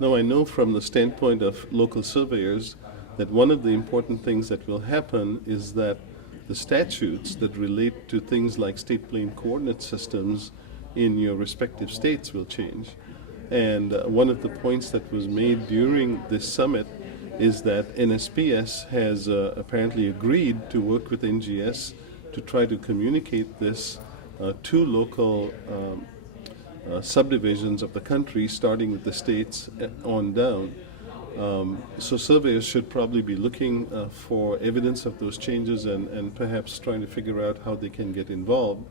Now, I know from the standpoint of local surveyors that one of the important things that will happen is that the statutes that relate to things like state plane coordinate systems in your respective states will change. And one of the points that was made during this summit is that NSPS has apparently agreed to work with NGS to try to communicate this to local subdivisions of the country, starting with the states on down. So surveyors should probably be looking for evidence of those changes and perhaps trying to figure out how they can get involved.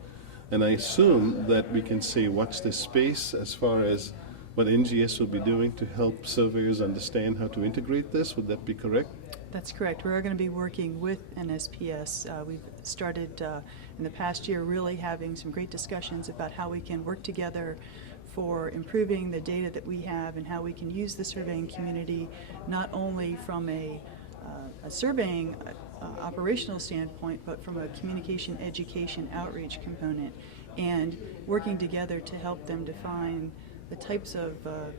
And I assume that we can say watch this space as far as what NGS will be doing to help surveyors understand how to integrate this. Would that be correct? That's correct. We're going to be working with NSPS. We've started in the past year really having some great discussions about how we can work together for improving the data that we have and how we can use the surveying community not only from a surveying operational standpoint, but from a communication, education, outreach component, and working together to help them define the types of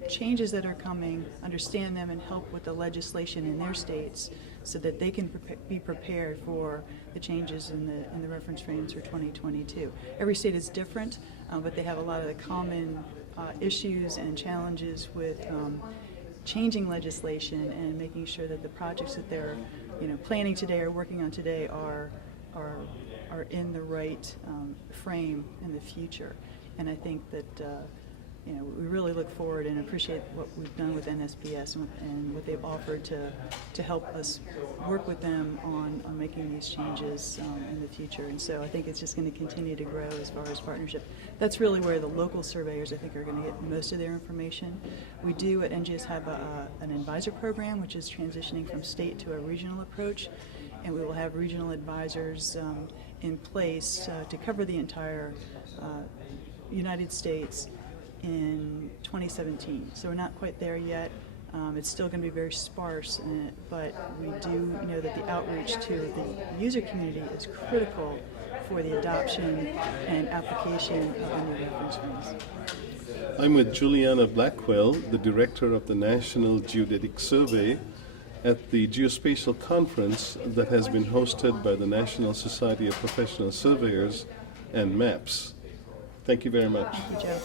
changes that are coming, understand them, and help with the legislation in their states so that they can be prepared for the changes in the reference frames for 2022. Every state is different, but they have a lot of the common issues and challenges with changing legislation and making sure that the projects that they're planning today or working on today are in the right frame in the future. And I think that we really look forward and appreciate what we've done with NSPS and what they've offered to help us work with them on making these changes in the future. And so I think it's just going to continue to grow as far as partnership. That's really where the local surveyors, I think, are going to get most of their information. We do at NGS have an advisor program, which is transitioning from state to a regional approach, and we will have regional advisors in place to cover the entire United States in 2017. So we're not quite there yet. It's still going to be very sparse, but we do know that the outreach to the user community is critical for the adoption and application of the new reference frames. I'm with Juliana Blackwell, the director of the National Geodetic Survey, at the Geospatial Conference that has been hosted by the National Society of Professional Surveyors and MAPS. Thank you very much. Thank you, Joe.